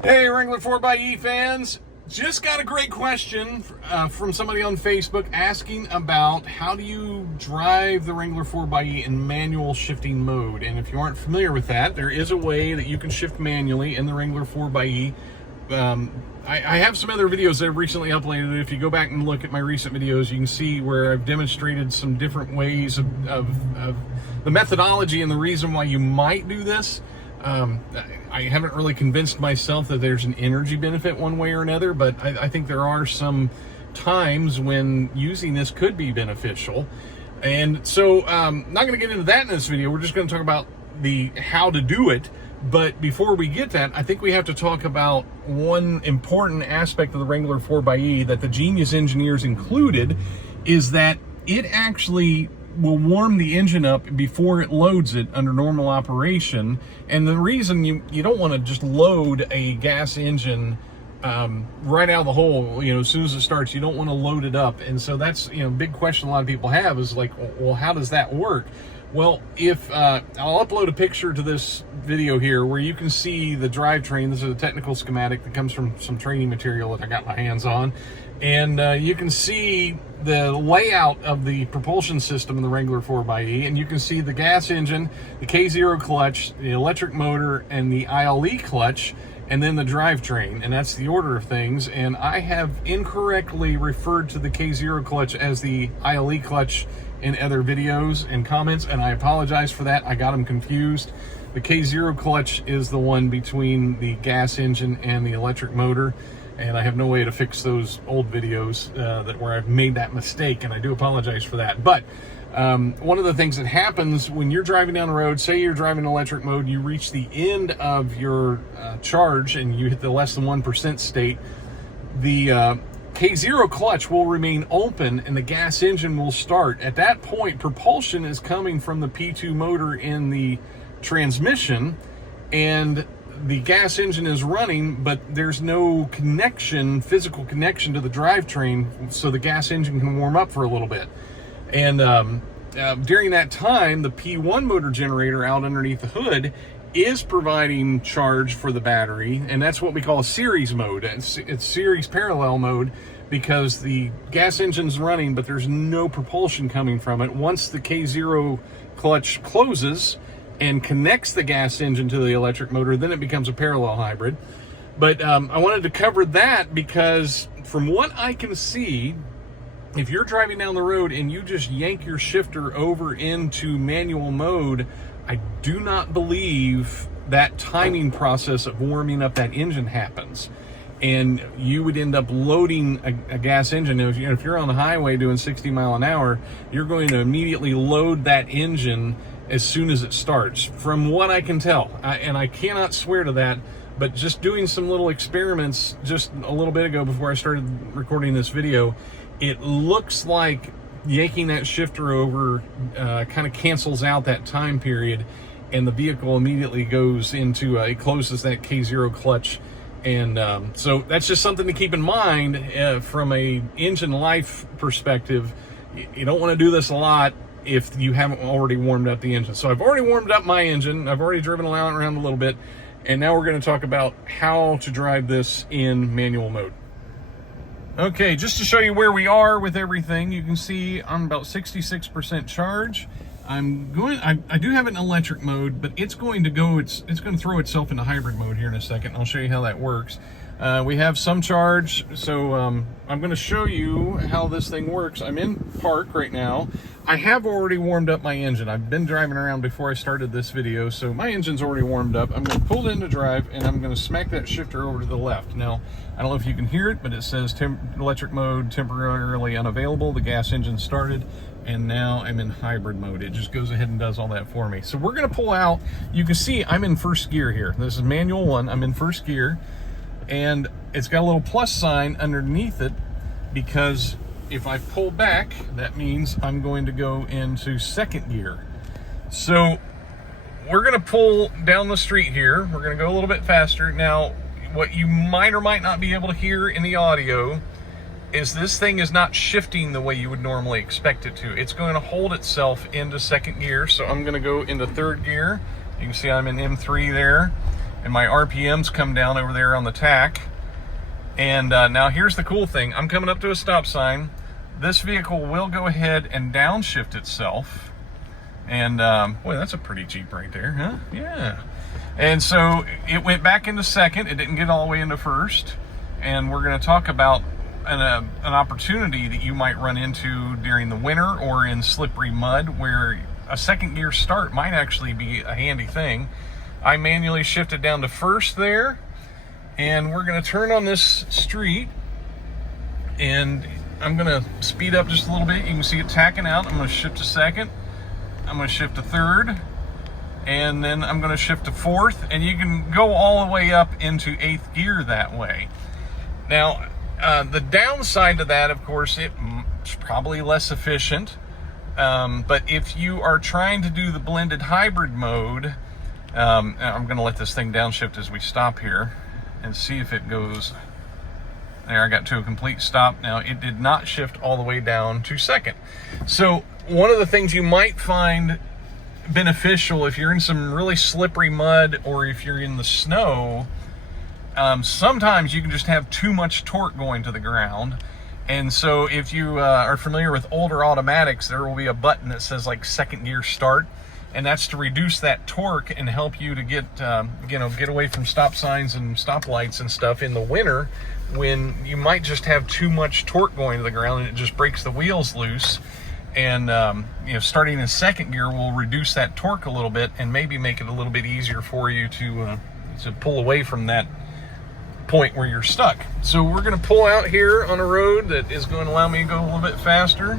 Hey, Wrangler 4xe fans. Just got a great question from somebody on Facebook asking about how do you drive the Wrangler 4xe in manual shifting mode. And if you aren't familiar with that, there is a way that you can shift manually in the Wrangler 4xe. I have some other videos that I've recently uploaded. If you go back and look at my recent videos, you can see where I've demonstrated some different ways of the methodology and the reason why you might do this. I haven't really convinced myself that there's an energy benefit one way or another, but I think there are some times when using this could be beneficial. And so not going to get into that in this video. We're just going to talk about the how to do it. But before we get that, I think we have to talk about one important aspect of the Wrangler 4xe that the genius engineers included, is that it actually will warm the engine up before it loads it under normal operation. And the reason you don't want to just load a gas engine right out of the hole, as soon as it starts, you don't want to load it up. And so that's, a big question a lot of people have is like, well, how does that work? Well, if I'll upload a picture to this video here where you can see the drivetrain. This is a technical schematic that comes from some training material that I got my hands on. And you can see the layout of the propulsion system in the Wrangler 4xe, and you can see the gas engine, the K0 clutch, the electric motor, and the ILE clutch, and then the drivetrain. And that's the order of things. And I have incorrectly referred to the K0 clutch as the ILE clutch in other videos and comments, and I apologize for that. I got them confused. The K0 clutch is the one between the gas engine and the electric motor, and I have no way to fix those old videos where I've made that mistake, and I do apologize for that. But one of the things that happens when you're driving down the road, say you're driving electric mode, you reach the end of your charge and you hit the less than 1% state, the K0 clutch will remain open and the gas engine will start. At that point, propulsion is coming from the P2 motor in the transmission, and the gas engine is running, but there's no connection, physical connection to the drivetrain, so the gas engine can warm up for a little bit. And during that time, the P1 motor generator out underneath the hood is providing charge for the battery, and that's what we call a series mode. It's series parallel mode because the gas engine's running, but there's no propulsion coming from it. Once the K0 clutch closes and connects the gas engine to the electric motor, then it becomes a parallel hybrid. But I wanted to cover that because from what I can see, if you're driving down the road and you just yank your shifter over into manual mode, I do not believe that timing process of warming up that engine happens. And you would end up loading a gas engine. If you're on the highway doing 60 miles an hour, you're going to immediately load that engine as soon as it starts, from what I can tell. And I cannot swear to that, but just doing some little experiments just a little bit ago before I started recording this video, it looks like yanking that shifter over kind of cancels out that time period, and the vehicle immediately goes into, it closes that K0 clutch. And so that's just something to keep in mind from a engine life perspective. You don't want to do this a lot if you haven't already warmed up the engine. So I've already warmed up my engine. I've already driven around a little bit. And now we're going to talk about how to drive this in manual mode. Okay, just to show you where we are with everything, you can see I'm about 66% charge. I do have it in electric mode, but it's going to throw itself into hybrid mode here in a second. I'll show you how that works. We have some charge, so I'm going to show you how this thing works. I'm in park right now. I have already warmed up my engine. I've been driving around before I started this video, so my engine's already warmed up. I'm going to pull it into drive, and I'm going to smack that shifter over to the left. Now, I don't know if you can hear it, but it says electric mode temporarily unavailable. The gas engine started, and now I'm in hybrid mode. It just goes ahead and does all that for me. So we're going to pull out. You can see I'm in first gear here. This is manual 1. I'm in first gear, and it's got a little plus sign underneath it because if I pull back, that means I'm going to go into second gear. So we're going to pull down the street here. We're going to go a little bit faster. Now, what you might or might not be able to hear in the audio is this thing is not shifting the way you would normally expect it to. It's going to hold itself into second gear. So I'm going to go into third gear. You can see I'm in M3 there. and my RPMs come down over there on the tach. And now here's the cool thing. I'm coming up to a stop sign. This vehicle will go ahead and downshift itself. And boy, that's a pretty Jeep right there, huh? Yeah. And so it went back into second. It didn't get all the way into first. And we're going to talk about an opportunity that you might run into during the winter or in slippery mud, where a second gear start might actually be a handy thing. I manually shifted down to first there, and we're going to turn on this street, and I'm going to speed up just a little bit. You can see it tacking out. I'm going to shift to second. I'm going to shift to third, and then I'm going to shift to fourth, and you can go all the way up into eighth gear that way. Now, the downside to that, of course, it's probably less efficient. But if you are trying to do the blended hybrid mode, I'm going to let this thing downshift as we stop here and see if it goes. There, I got to a complete stop. Now, it did not shift all the way down to second. So one of the things you might find beneficial if you're in some really slippery mud or if you're in the snow, sometimes you can just have too much torque going to the ground. And so if you are familiar with older automatics, there will be a button that says like second gear start, and that's to reduce that torque and help you to get away from stop signs and stoplights and stuff in the winter, when you might just have too much torque going to the ground and it just breaks the wheels loose. And starting in second gear will reduce that torque a little bit and maybe make it a little bit easier for you to pull away from that point where you're stuck. So we're going to pull out here on a road that is going to allow me to go a little bit faster.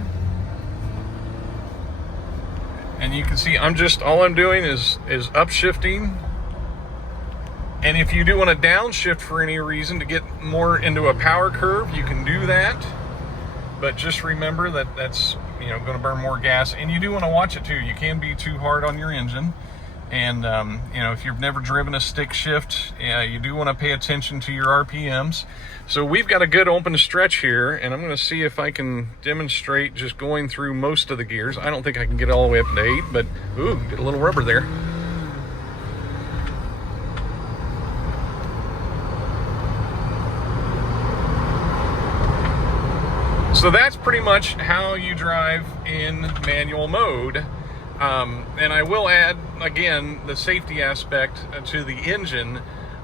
And you can see all I'm doing is upshifting. And if you do want to downshift for any reason to get more into a power curve, you can do that. But just remember that that's going to burn more gas, and you do want to watch it too. You can be too hard on your engine. And, if you've never driven a stick shift, you do want to pay attention to your RPMs. So we've got a good open stretch here, and I'm going to see if I can demonstrate just going through most of the gears. I don't think I can get all the way up to 8, but, ooh, get a little rubber there. So that's pretty much how you drive in manual mode. And I will add, again, the safety aspect to the engine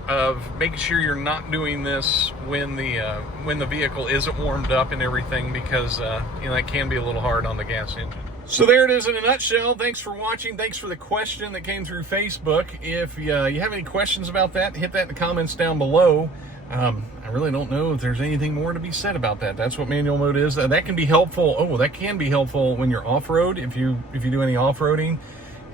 of making sure you're not doing this when the vehicle isn't warmed up and everything, because that can be a little hard on the gas engine. So there it is in a nutshell. Thanks for watching. Thanks for the question that came through Facebook. If you have any questions about that, hit that in the comments down below. I really don't know if there's anything more to be said about that. That's what manual mode is. That can be helpful. Oh, that can be helpful when you're off-road. If you do any off-roading,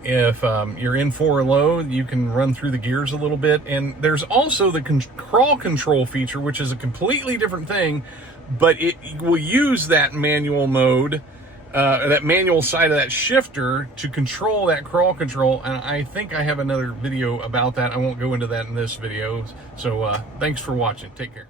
if you're in 4 or low, you can run through the gears a little bit. And there's also the crawl control feature, which is a completely different thing, but it will use that manual mode, that manual side of that shifter to control that crawl control. And I think I have another video about that. I won't go into that in this video. So thanks for watching. Take care.